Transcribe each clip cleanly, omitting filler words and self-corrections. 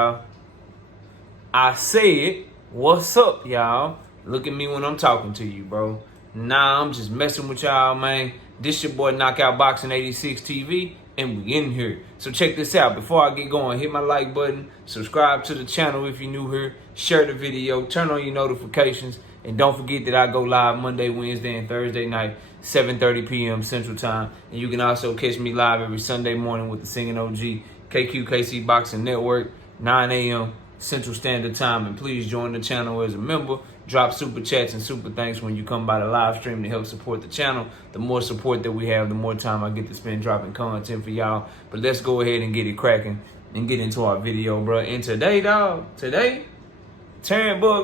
y'all. I said, what's up, y'all? Look at me when I'm talking to you, bro. Nah, I'm just messing with y'all, man. This your boy Knockout Boxing 86 TV, and we in here. So check this out. Before I get going, hit my like button, subscribe to the channel if you're new here, share the video, turn on your notifications, and don't forget that I go live Monday, Wednesday, and Thursday night, 7:30 p.m. Central Time. And you can also catch me live every Sunday morning with the Singing OG, KQKC Boxing Network, 9 a.m. Central Standard Time. And please join the channel as a member. Drop super chats and super thanks when you come by the live stream to help support the channel. The more support that we have, the more time I get to spend dropping content for y'all. But let's go ahead and get it cracking and get into our video, bro. And today, dog,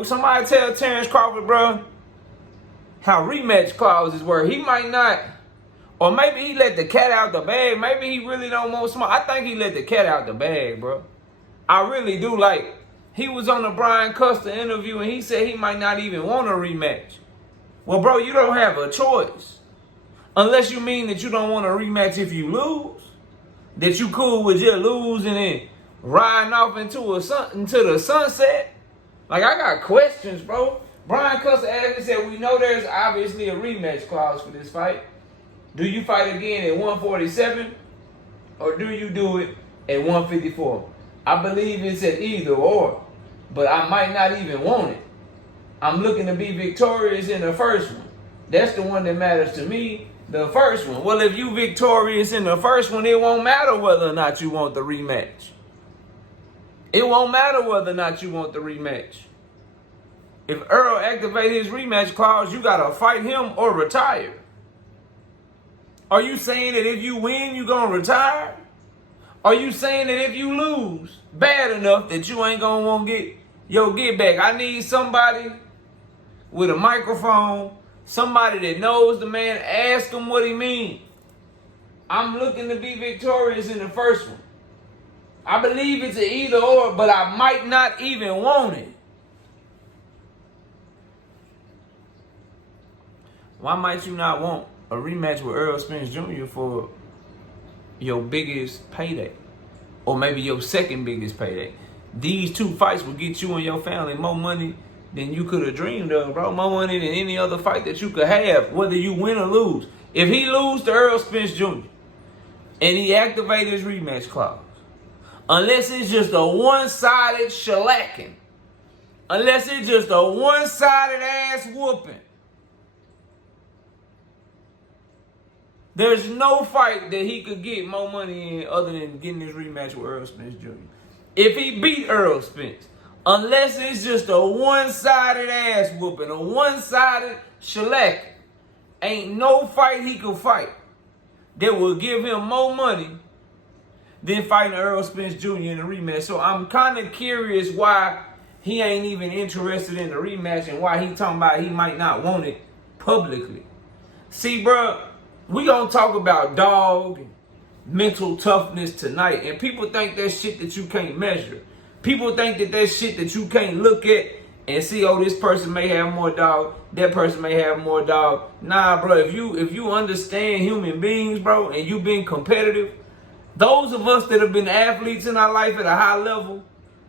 somebody tell Terence Crawford, bro, how rematch clauses work. He might not, or maybe he let the cat out the bag. Maybe he really don't want smoke. I think he let the cat out the bag, bro. I really do. Like, he was on the Brian Custer interview and he said he might not even want a rematch. Well, bro, you don't have a choice. Unless you mean that you don't want a rematch if you lose. That you cool with just losing and riding off into the sunset. Like, I got questions, bro. Brian Custer asked me, said, we know there's obviously a rematch clause for this fight. Do you fight again at 147? Or do you do it at 154? I believe it's at either or. But I might not even want it. I'm looking to be victorious in the first one. That's the one that matters to me, the first one. Well, if you victorious in the first one, it won't matter whether or not you want the rematch. It won't matter whether or not you want the rematch. If Errol activates his rematch clause, you got to fight him or retire. Are you saying that if you win, you're going to retire? Are you saying that if you lose bad enough that you ain't going to want to get back? I need somebody with a microphone, somebody that knows the man, ask him what he means. I'm looking to be victorious in the first one. I believe it's an either or, but I might not even want it. Why might you not want a rematch with Errol Spence Jr. for your biggest payday? Or maybe your second biggest payday? These two fights will get you and your family more money than you could have dreamed of, bro. More money than any other fight that you could have, whether you win or lose. If he loses to Errol Spence Jr. and he activates his rematch clause, unless it's just a one-sided shellacking, unless it's just a one-sided ass whooping, there's no fight that he could get more money in other than getting his rematch with Errol Spence Jr. If he beat Errol Spence, unless it's just a one-sided ass whooping, a one-sided shellacking, ain't no fight he could fight that will give him more money than fighting Errol Spence Jr. in a rematch. So I'm kind of curious why he ain't even interested in the rematch and why he talking about he might not want it publicly. See, bro, we gonna talk about dog and mental toughness tonight. And people think that's shit that you can't measure. People think that that's shit that you can't look at and see, oh, this person may have more dog, that person may have more dog. Nah, bro, if you understand human beings, bro, and you been competitive, those of us that have been athletes in our life at a high level,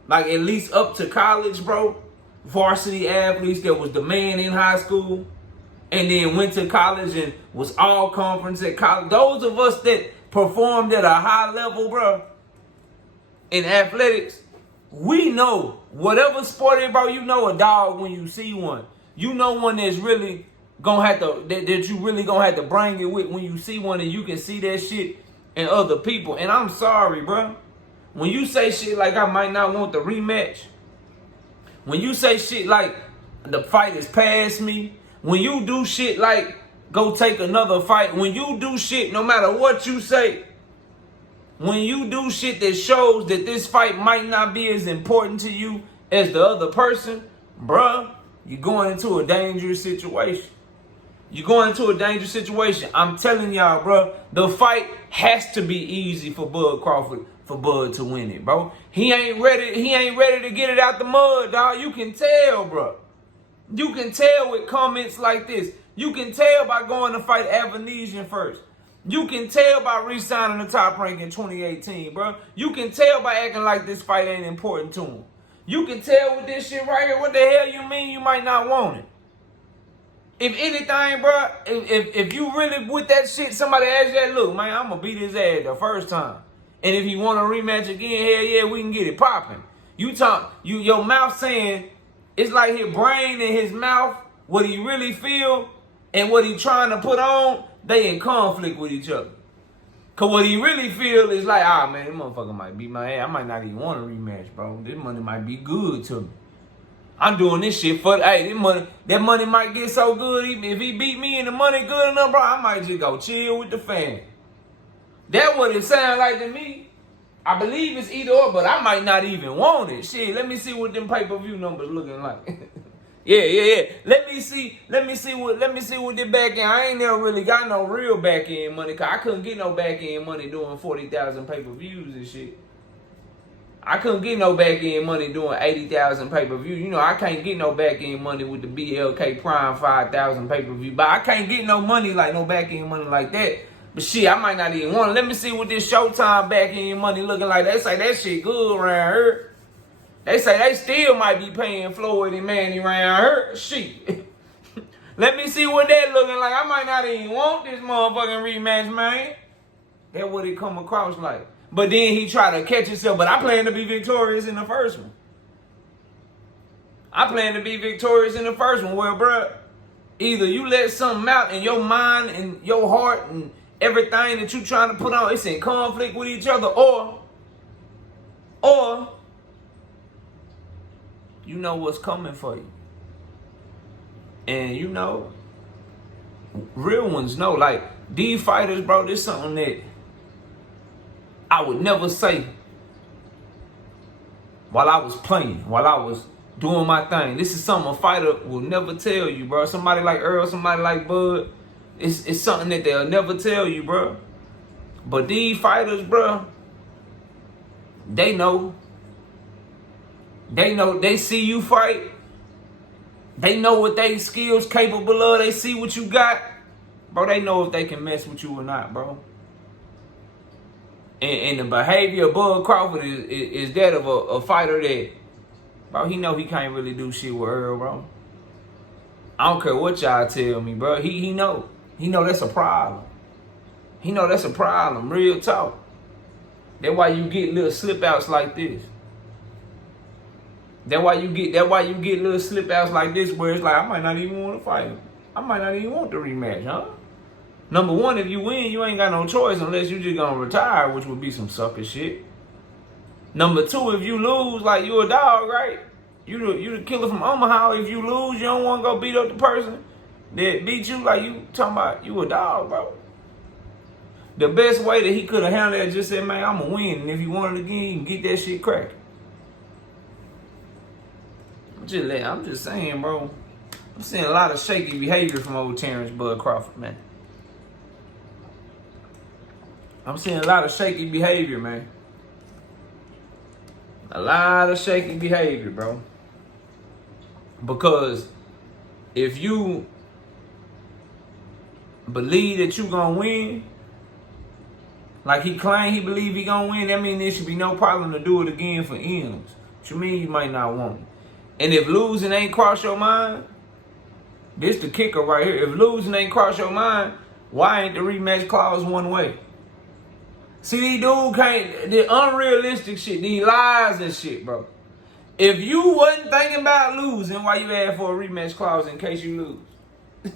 like at least up to college, bro, varsity athletes that was the man in high school, and then went to college and was all conference at college. Those of us that performed at a high level, bro, in athletics, we know whatever sport it, bro, you know a dog when you see one. You know one that's really gonna have to, that you really gonna have to bring it with when you see one, and you can see that shit in other people. And I'm sorry, bro. When you say shit like I might not want the rematch, when you say shit like the fight is past me, when you do shit like go take another fight, when you do shit, no matter what you say, when you do shit that shows that this fight might not be as important to you as the other person, bruh, you're going into a dangerous situation. You're going into a dangerous situation. I'm telling y'all, bro, the fight has to be easy for Bud Crawford, for Bud to win it, bro. He ain't ready to get it out the mud, dog. You can tell, bro. You can tell with comments like this. You can tell by going to fight Avanesian first. You can tell by re-signing the Top Rank in 2018, bro. You can tell by acting like this fight ain't important to him. You can tell with this shit right here, what the hell you mean you might not want it? If anything, bro, if you really with that shit, somebody asks you that, look, man, I'm going to beat his ass the first time. And if he want a rematch again, hell yeah, we can get it popping. Your mouth saying, it's like his brain and his mouth, what he really feel and what he trying to put on, they in conflict with each other. Cause what he really feel is like, man, this motherfucker might beat my ass. I might not even want a rematch, bro. This money might be good to me. I'm doing this shit for, hey, that money might get so good, if he beat me and the money good enough, bro, I might just go chill with the fam. That's what it sound like to me. I believe it's either or, but I might not even want it. Shit, let me see what them pay-per-view numbers looking like. Yeah. Let me see what the back end. I ain't never really got no real back end money, cause I couldn't get no back end money doing 40,000 pay-per-views and shit. I couldn't get no back end money doing 80,000 pay-per-view. You know, I can't get no back end money with the BLK Prime 5,000 pay-per-view. But I can't get no money like no back end money like that. But shit, I might not even want it. Let me see what this Showtime back end money looking like. They say that shit good around here. They say they still might be paying Floyd and Manny around here. Shit. Let me see what that looking like. I might not even want this motherfucking rematch, man. That's what it come across like. But then he try to catch himself. But I plan to be victorious in the first one. Well, bruh, either you let something out in your mind and your heart and everything that you trying to put on, it's in conflict with each other, or you know what's coming for you. And you know, real ones know, like, these fighters, bro, this something that I would never say while I was playing, while I was doing my thing. This is something a fighter will never tell you, bro. Somebody like Errol, somebody like Bud, it's something that they'll never tell you, bro. But these fighters, bro, they know. They see you fight. They know what they skills capable of. They see what you got. Bro, they know if they can mess with you or not, bro. And the behavior of Bud Crawford is that of a fighter that, bro, he know he can't really do shit with Errol, bro. I don't care what y'all tell me, bro. He know. He know that's a problem. He know that's a problem. Real talk. That's why you get little slip outs like this. That's why you get little slip outs like this where it's like, I might not even want to fight him. I might not even want the rematch, huh? Number one, if you win, you ain't got no choice unless you just gonna retire, which would be some sucker shit. Number two, if you lose, like, you a dog, right? You the killer from Omaha. If you lose, you don't want to go beat up the person that beat you, like, you talking about you a dog, bro. The best way that he could have handled it, just said, man, I'm going to win. And if you want it again, you can get that shit cracking. I'm just saying, bro. I'm seeing a lot of shaky behavior from old Terence Bud Crawford, man. I'm seeing a lot of shaky behavior, man. A lot of shaky behavior, bro. Because if you believe that you gonna win, like he claimed he believe he gonna win, that means there should be no problem to do it again for M's. What you mean you might not want it? And if losing ain't cross your mind, this the kicker right here. If losing ain't cross your mind, why ain't the rematch clause one way? See, these dudes can't, the unrealistic shit, these lies and shit, bro. If you wasn't thinking about losing, why you ask for a rematch clause in case you lose?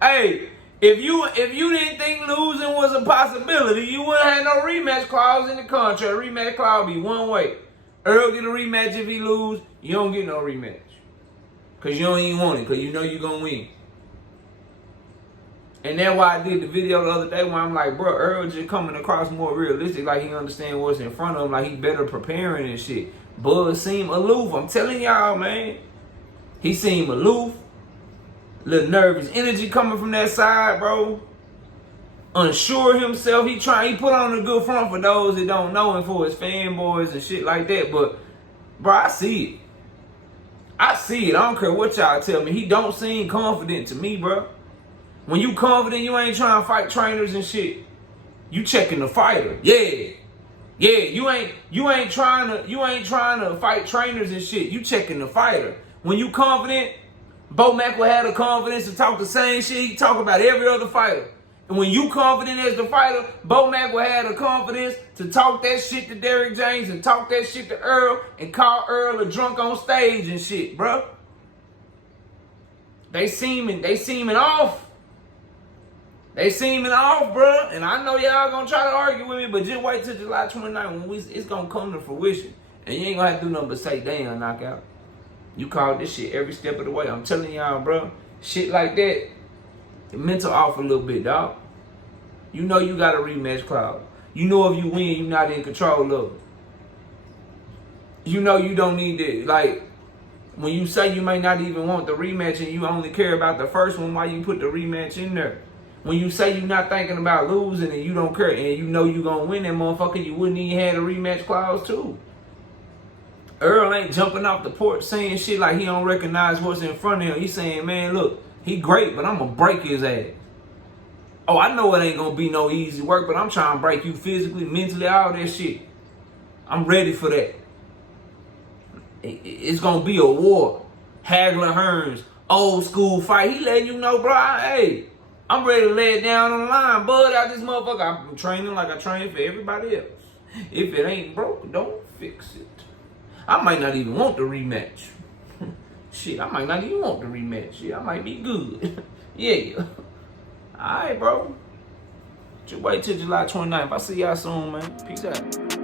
Hey, if you didn't think losing was a possibility, you wouldn't have no rematch clause in the contract. Rematch clause be one way. Errol get a rematch if he lose, you don't get no rematch. Because you don't even want it, because you know you're going to win. And that's why I did the video the other day where I'm like, bro, Errol just coming across more realistic, like he understand what's in front of him, like he better preparing and shit. Bud seem aloof. I'm telling y'all, man. He seem aloof. Little nervous energy coming from that side, bro. Unsure himself. He put on a good front for those that don't know him, for his fanboys and shit like that. But, bro, I see it. I don't care what y'all tell me. He don't seem confident to me, bro. When you confident, you ain't trying to fight trainers and shit. You checking the fighter. Yeah. Yeah, you ain't trying to fight trainers and shit. You checking the fighter. When you confident, Bo Mack will have the confidence to talk the same shit he talk about every other fighter. And when you confident as the fighter, Bo Mack will have the confidence to talk that shit to Derrick James and talk that shit to Errol and call Errol a drunk on stage and shit, bro. They seeming off. They seeming off, bro. And I know y'all gonna try to argue with me, but just wait till July 29th when it's gonna come to fruition. And you ain't gonna have to do nothing but say, damn, knockout. You called this shit every step of the way. I'm telling y'all, bro. Shit like that, the mental off a little bit, dog. You know you got a rematch clause. You know if you win, you're not in control of it. You know you don't need to, like, when you say you may not even want the rematch and you only care about the first one, why you put the rematch in there? When you say you're not thinking about losing and you don't care and you know you're going to win that motherfucker, you wouldn't even have a rematch clause too. Errol ain't jumping off the porch saying shit like he don't recognize what's in front of him. He's saying, man, look, he great, but I'm going to break his ass. Oh, I know it ain't going to be no easy work, but I'm trying to break you physically, mentally, all that shit. I'm ready for that. It's going to be a war. Hagler-Hearns, old school fight. He letting you know, bro, hey, I'm ready to lay it down on the line. Bud out this motherfucker. I'm training like I train for everybody else. If it ain't broke, don't fix it. I might not even want the rematch. Shit, I might not even want the rematch. Shit, I might be good. Yeah. All right, bro. Just wait till July 29th. I'll see y'all soon, man. Peace out.